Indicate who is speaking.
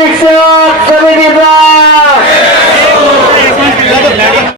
Speaker 1: Big shot! Come in here!